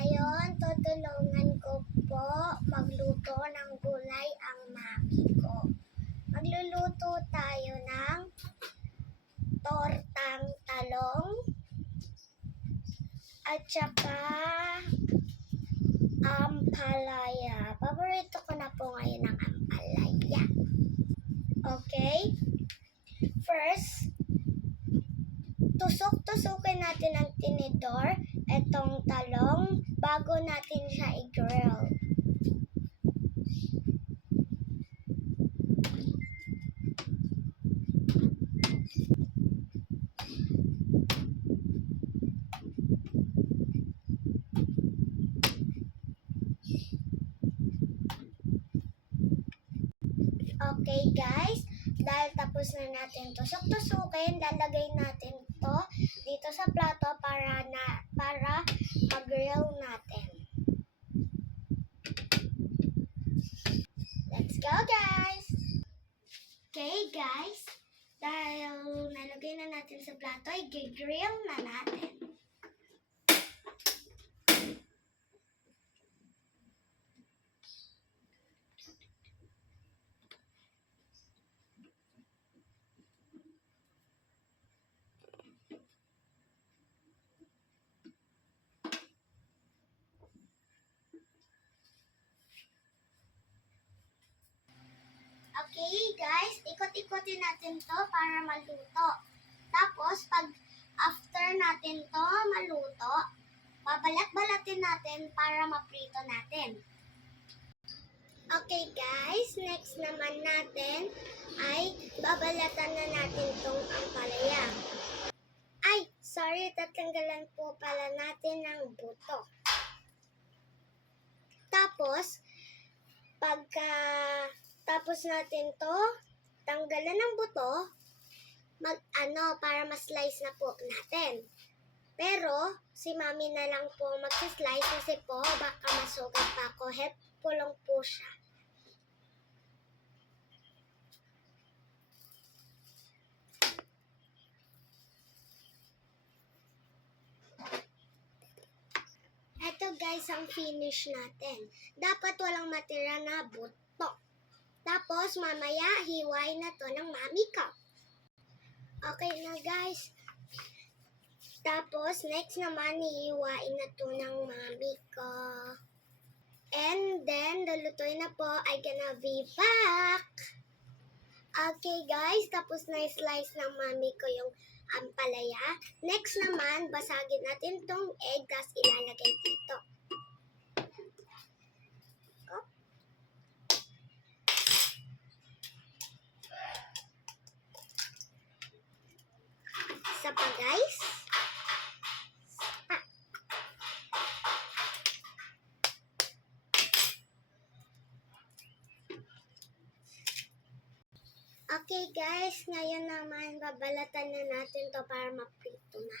Ngayon, tutulungan ko po magluto ng gulay ang mami ko. Magluluto tayo ng tortang talong at saka ampalaya. Paborito ko na po ngayon ang ampalaya. Okay? First, tusok-tusukin natin ang tinidor itong talong bago natin siya i-grill. Okay guys, dahil tapos na natin tusok-tusukin, lalagay natin to dito sa plato para mag-grill natin. Let's go guys! Okay guys, dahil nalagay na natin sa plato, i-grill na natin. Okay guys, ikot-ikotin natin to para maluto. Tapos pag after natin to maluto, babalat-balatin natin para maprito natin. Okay guys, next naman natin ay babalatan na natin tong ampalaya. Ay, sorry, tatanggalan po pala natin ng buto. Tapos, tapos natin to, tanggalan ng buto, para ma-slice na po natin. Pero, si mami na lang po mag-slice kasi po, baka masugat pa ako. Helpful lang po siya. Ito guys ang finish natin. Dapat walang matira na buto. Tapos, mamaya, hiwain na to ng mami ko. Okay na guys. Tapos, next naman, hihiwain na to ng mami ko. And then, lulutuin na po, I gonna be back. Okay guys, tapos na slice ng mami ko yung ampalaya. Next naman, basagin natin tong egg, tapos ilalagay dito. Isa pa guys. Okay guys, ngayon naman babalatan na natin to para maprito na.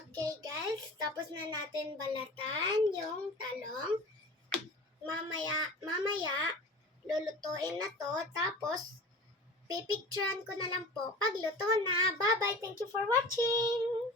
Okay guys, tapos na natin balatan yung talong. Mamaya, lulutuin na to. Tapos, pipicturean ko na lang po pag luto na. Bye-bye! Thank you for watching!